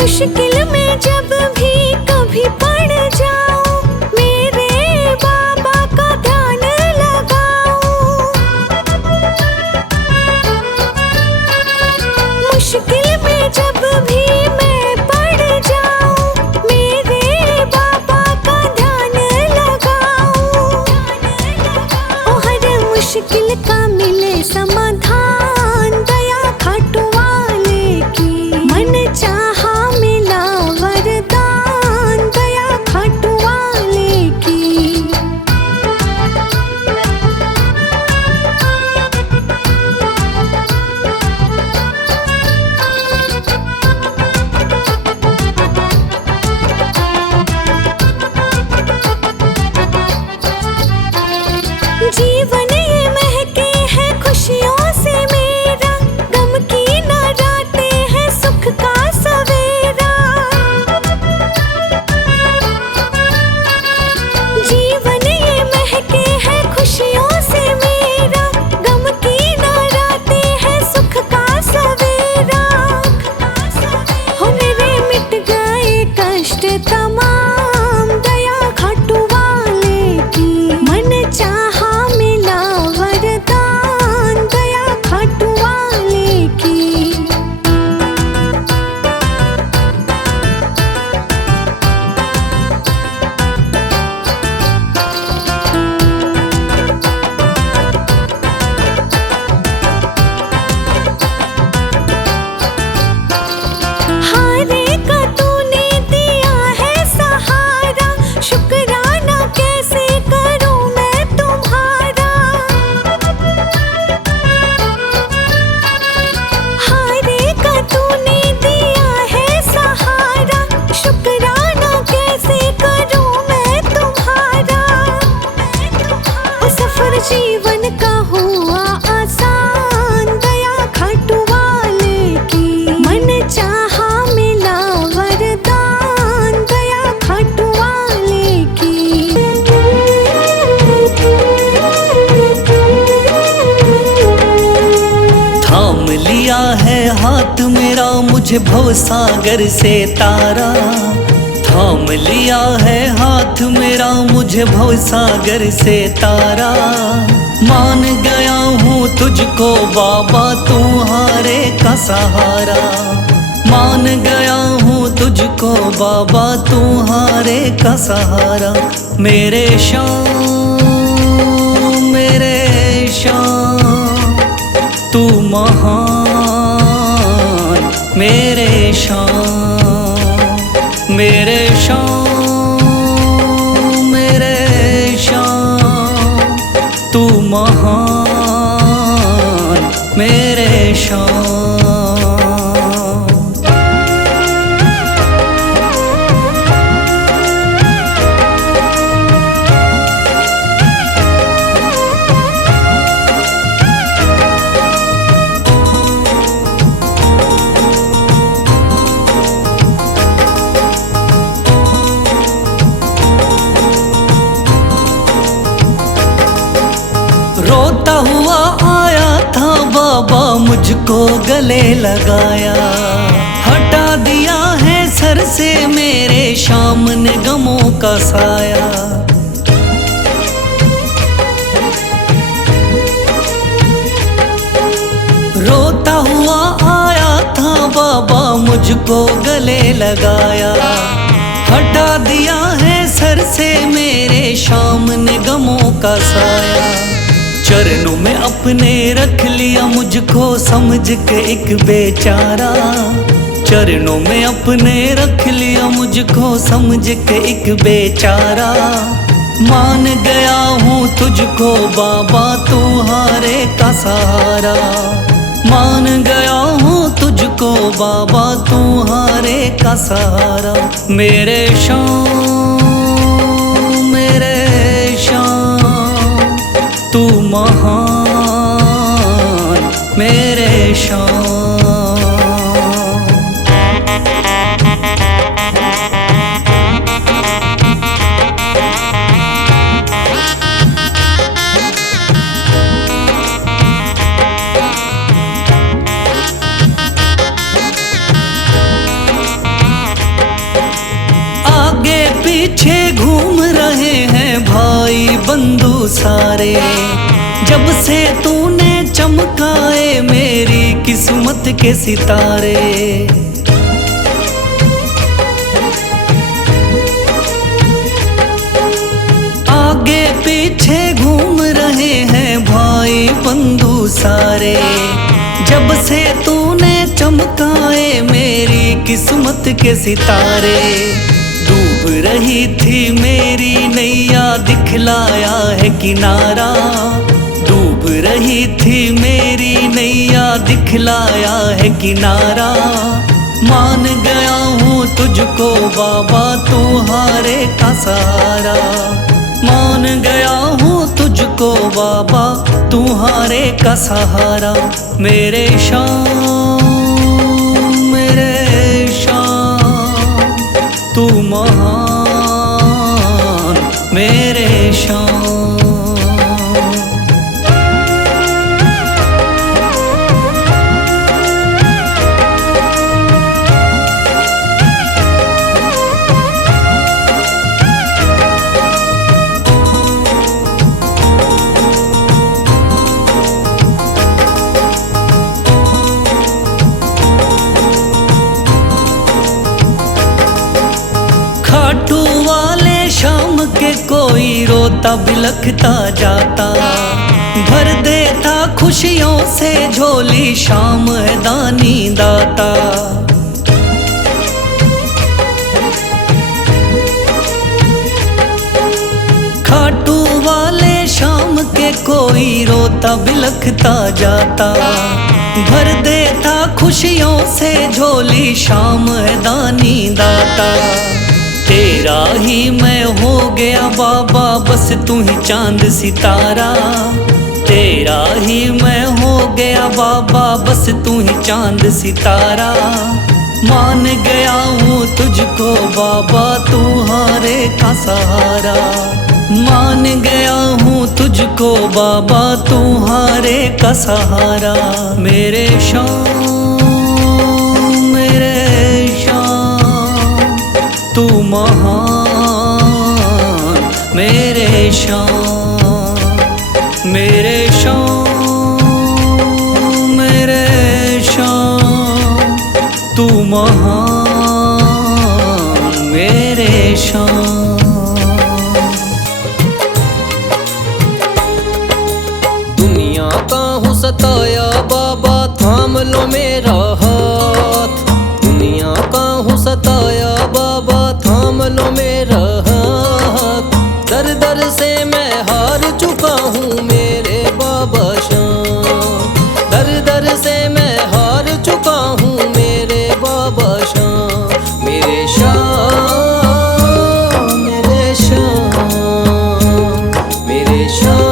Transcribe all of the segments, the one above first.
मुश्किल में जब भी कभी पड़ जाऊं, मेरे बाबा का ध्यान लगाऊं। मुश्किल में जब भी मैं पड़ जाऊं, मेरे बाबा का ध्यान लगाऊं। ओ हर मुश्किल का मिले समाधान, दया खाटू वाले की। मन चाहा मिला वरदान, दया खाटू वाले की। जीवन ये महके है खुशियों से मेरा, गम की न रातें हैं सुख का सवेरा। जीवन ये महके है खुशियों से मेरा, गम की न रातें हैं सुख का सवेरा। हो मेरे मिट गए कष्ट तमाम, दया खाटू वाले की। मन चाहा मिला वरदान, दया खाटू वाले की। हारे का तूने दिया है सहारा, शुक्राना कैसे करूं मैं तुम्हारा। हारे का तूने दिया है सहारा, शुक्राना कैसे करूं मैं तुम्हारा। ओ सफर जीवन का हुआ आसान, दया खाटू वाले की। मन चाहा मिला वरदान, दया खाटू वाले की। थाम लिया है हाथ मेरा मुझे भवसागर से तारा। थाम लिया है हाथ मेरा मुझे भवसागर से तारा। मान गया हूँ तुझको बाबा तुम्हारे का सहारा। मान गया हूँ तुझको बाबा तुम्हारे का सहारा। मेरे शाम मेरे शाम तू महान, मेरे शाम मेरे शाम मेरे शाम तू महान, मेरे शाम। रोता हुआ आया था बाबा मुझको गले लगाया। हटा दिया है सर से मेरे शाम ने गमों का साया। रोता हुआ आया था बाबा मुझको गले लगाया। हटा दिया है सर से मेरे शाम ने गमों का साया। चरणों में अपने रख लिया मुझको समझ के एक बेचारा। चरणों में अपने रख लिया मुझको समझ के एक बेचारा। मान गया हूँ तुझको बाबा तुम्हारे का सहारा। मान गया हूँ तुझको बाबा तुम्हारे का सहारा। मेरे शाम मेरे शाम तू महान, मेरे शाम। सारे। जब से तूने चमकाए मेरी किस्मत के सितारे। आगे पीछे घूम रहे हैं भाई बंधु सारे। जब से तूने चमकाए मेरी किस्मत के सितारे। डूब रही थी मेरी नैया दिखलाया है किनारा। डूब रही थी मेरी नैया दिखलाया है किनारा। मान गया हूँ तुझको बाबा तुम्हारे का सहारा। मान गया हूँ तुझको बाबा तुम्हारे का सहारा। मेरे शाम तू महान मेरे शाम। खाटू वाले शाम के कोई रोता बिलखता जाता। भर देता खुशियों से झोली शाम है दानी दाता। खाटू वाले शाम के कोई रोता बिलखता जाता। भर देता खुशियों से झोली शाम है दानी दाता। तेरा ही मैं हो गया बाबा बस तू ही चांद सितारा। तेरा ही मैं हो गया बाबा बस तू ही चांद सितारा। मान गया हूँ तुझको बाबा तुम्हारे का सहारा। मान गया हूँ तुझको बाबा तुम्हारे का सहारा। मेरे शाम तू महान मेरे शाम। मेरे शाम तू महान मेरे शाम। दुनिया का हूँ सताया बाबा थाम लो मेरा हाथ। दुनिया का हूँ सताया बाबा थाम लो मेरा हाथ। दर दर से मैं हार चुका हूँ मेरे बाबा शाम। दर दर से मैं हार चुका हूँ मेरे बाबा शाम। मेरे शाम मेरे शाम मेरे शाम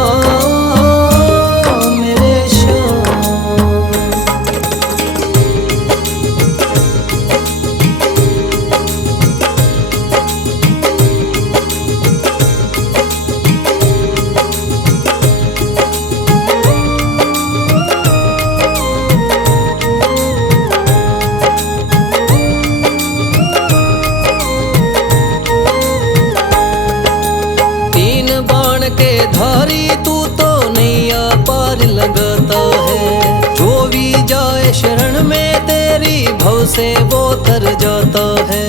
मेरे शाम। तीन बाण के धारी तू तो नैया पार लगाता है। जो भी जाए शरण में तेरी भव से वो तर जाता है।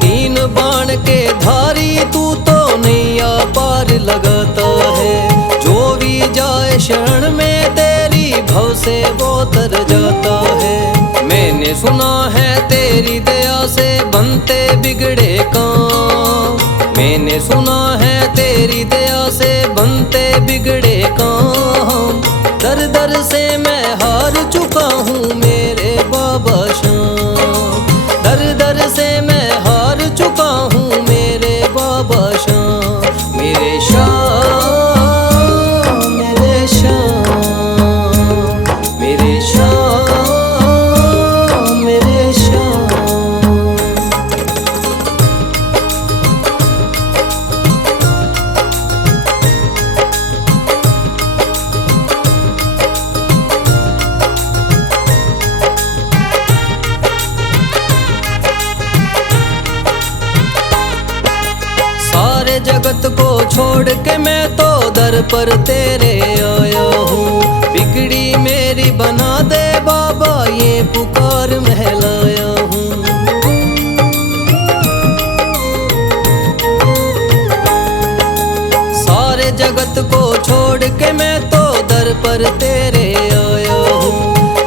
तीन बाण के धारी तू तो नैया पार लगाता है। जो भी जाए शरण में तेरी भव से वो तर जाता है। मैंने सुना है तेरी दया से बनते बिगड़े काम। मैंने सुना है तेरी दया से बनते बिगड़े काम। दर दर से मैं हार चुका हूँ मेरे बाबा शाम। दर दर से मैं हार चुका हूँ मेरे बाबा शाम। मेरे शाम मेरे शाम मेरे शाम मेरे शाम। छोड़ के मैं तो दर पर तेरे आया हूँ। बिगड़ी मेरी बना दे बाबा ये पुकार महलाया हूँ। सारे जगत को छोड़ के मैं तो दर पर तेरे आया हूँ।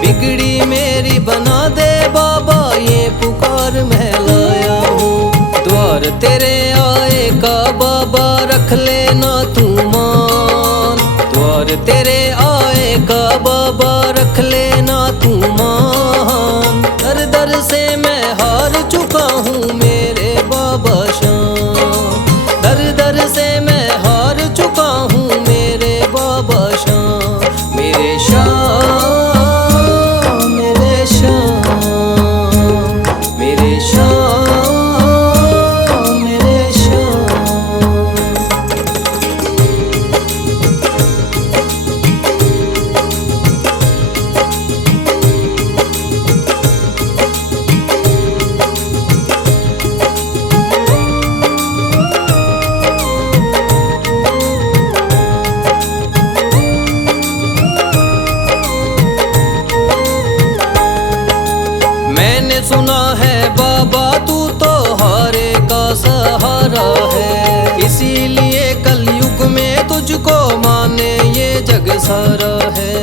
बिगड़ी मेरी बना दे बाबा ये पुकार महलाया हूँ। द्वार तेरे आए का बाबा रख लेना तू मान। द्वार तेरे आए का बाबा रख लेना तू मान। दर दर से मैं हार चुका हूँ मेरे बाबा शाम। दर दर से मैं हार चुका हूँ मेरे बाबा शाम। मेरे शाम मेरे शाम मेरे शाम मेरे शाम। मैंने सुना है बाबा तू तो हारे का सहारा है। इसीलिए कलयुग में तुझको माने ये जग सारा है।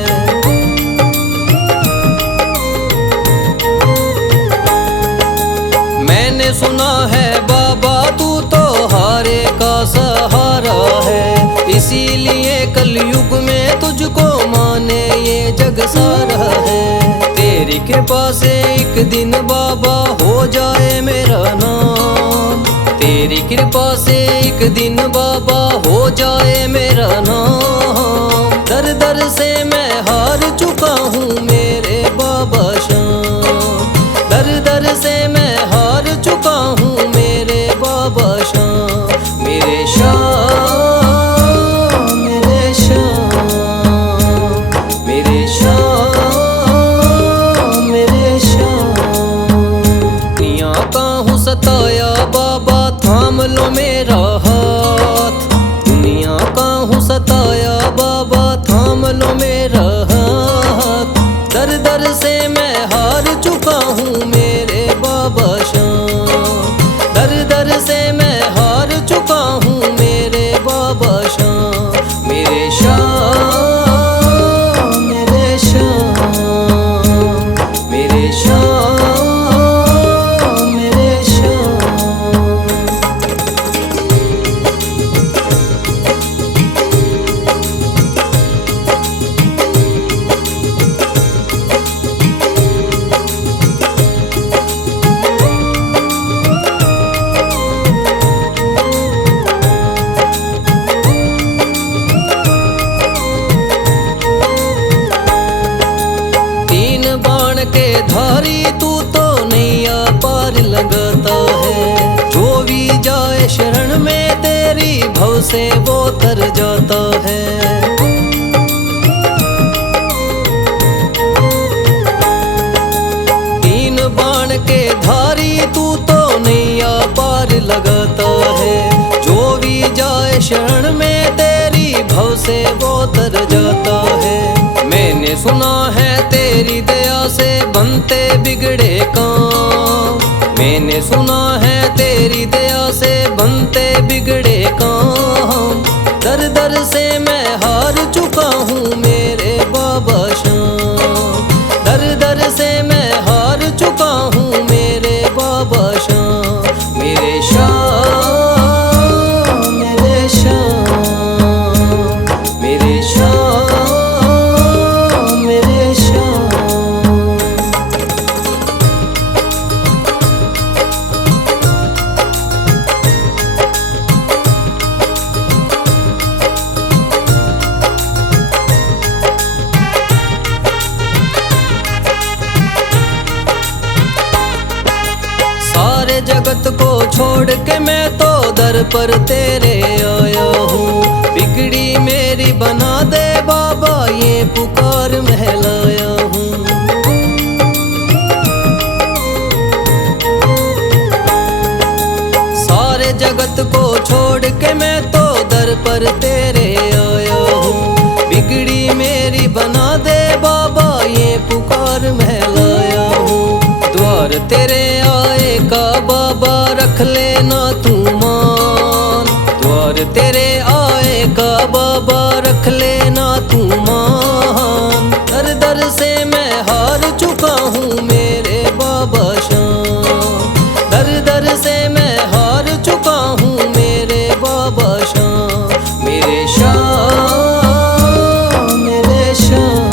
मैंने सुना है बाबा तू तो हारे का सहारा है। इसीलिए कलयुग में तुझको माने ये जग सारा है। तेरी कृपा से एक दिन बाबा हो जाए मेरा नाम। तेरी कृपा से एक दिन बाबा हो जाए मेरा नाम। दर दर से मैं हार चुका हूँ मेरे बाबा शाम। दर दर से मैं हार चुका हूँ मेरे बाबा शाम। मेरे शाम मेरे शाम मेरे शाम मेरे शाम। दुनिया का हूँ सताया बाबा थाम लो मेरा हाथ। दुनिया का हूँ सताया बाबा थाम लो मेरा हाथ। दर दर से मैं हार चुका हूँ मेरे बाबा शाम। दर दर से मैं हार चुका हूँ मेरे बाबा शाम। मेरे शाम मेरे शाम मेरे शाम मेरे शाम। तीन बाण के धारी तू तो नैया पार लगाता है। जो भी जाए शरण में तेरी भव से वो तर जाता है। तीन बाण के धारी तू तो नैया पार लगाता है। जो भी जाए शरण में तेरी भव से वो तर जाता है। मैंने सुना है तेरी दया से बनते बिगड़े काम। मैंने सुना है तेरी दया से बनते बिगड़े काम। दर दर से मैं हार चुका हूँ मेरे बाबा शाम। दर दर से मैं हार चुका हूँ मेरे बाबा शाम। मेरे शाम मेरे शाम मेरे शाम मेरे शाम। सारे जगत को छोड़ के मैं तो दर पर तेरे आया हूँ। बिगड़ी मेरी बना दे बाबा ये पुकार महलाया हूँ। सारे जगत को छोड़ के मैं तो दर पर तेरे आया हूँ। बिगड़ी मेरी बना दे बाबा, ये पुकार मैं लाया हूँ। द्वार तेरे आए का बाबा रख लेना तू मान। द्वार तेरे आए का बाबा रख लेना तू मान। दर दर से मैं हार चुका हूँ मेरे बाबा श्याम। दर दर से मैं हार चुका हूँ मेरे बाबा श्याम। मेरे श्याम, मेरे श्याम,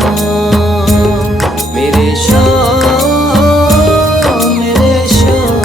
मेरे श्याम, मेरे श्याम।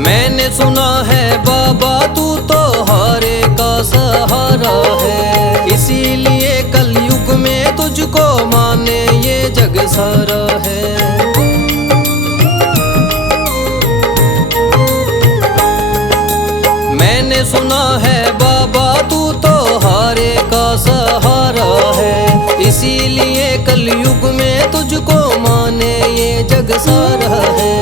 मैंने सुना है बाबा तू तो हारे का सहारा है, इसीलिए कलयुग में तुझको माने ये जग सारा है। मैंने सुना है बाबा तू तो हारे का सहारा है, इसीलिए कलयुग में तुझको माने ये जग सारा है।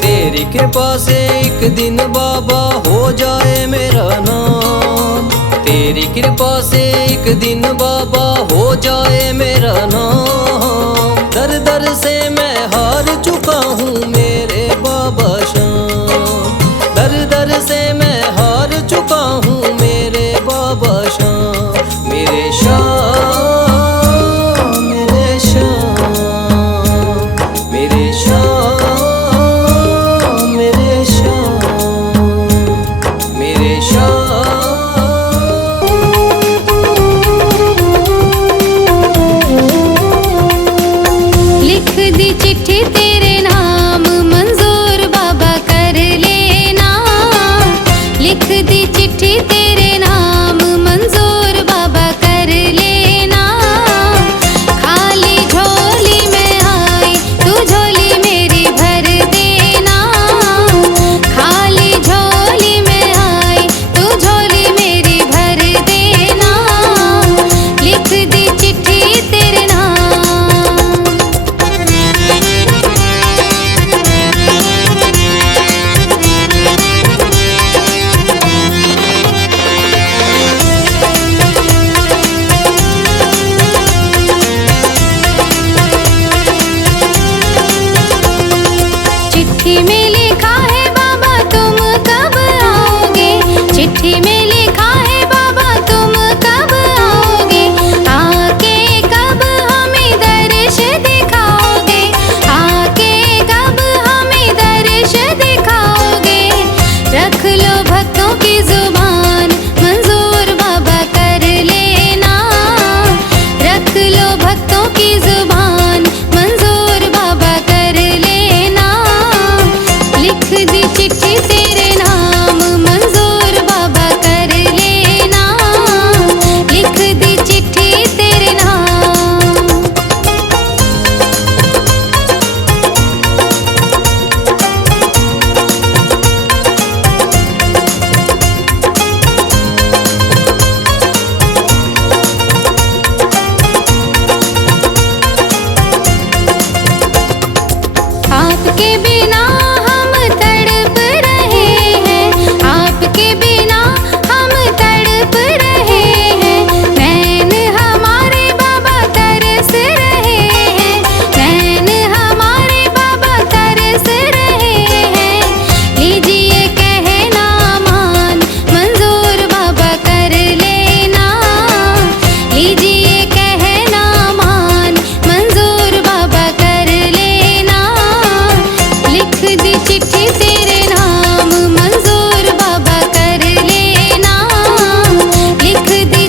तेरी कृपा से एक दिन बाबा हो जाए मेरा नाम। तेरी कृपा से एक दिन बाबा हो जाए मेरा नाम। दर दर से मैं हार चुका हूँ मेरे बाबा श्याम। दर दर से मैं हार चुका हूँ मेरे बाबा श्याम। मेरे श्याम, मेरे श्याम, मेरे श्याम, मेरे श्याम, मेरे श्याम। लिख दी चिट्ठी तेरे नाम मंजूर बाबा कर लेना। लिख दी चिट्ठी तेरे नाम मंजूर बाबा कर लेना। खाली झोली में आई तू झोली मेरी भर देना। खाली झोली में आई तू झोली मेरी भर देना। लिख दी चिट्ठी तेरे नाम। चिट्ठी में लिखा है बाबा तुम कब आओगे। चिट्ठी में लिखा है बाबा तुम कब आओगे। आके कब हमें दर्श दिखाओगे। आके कब हमें दर्श दिखाओगे। रख लो भक्तों की जुबान मंजूर बाबा कर लेना। रख लो भक्तों की जुबान मंजूर बाबा कर लेना। लिख दी चिट्ठी तेरे नाम मंजूर बाबा कर लेना। लिख दी चिट्ठी तेरे नाम। आपके बिना हम तड़प रहे हैं। आपके बिना हम तड़प रहे हैं। नैन हमारे बाबा तरस रहे हैं। नैन हमारे बाबा तरस रहे हैं। लीजिए कहना मान मंजूर बाबा कर लेना। लीजिए कहना मान मंजूर बाबा कर लेना। लिख दी चिट्ठी तेरे नाम मंजूर बाबा कर लेना। लिख दी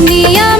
दुनिया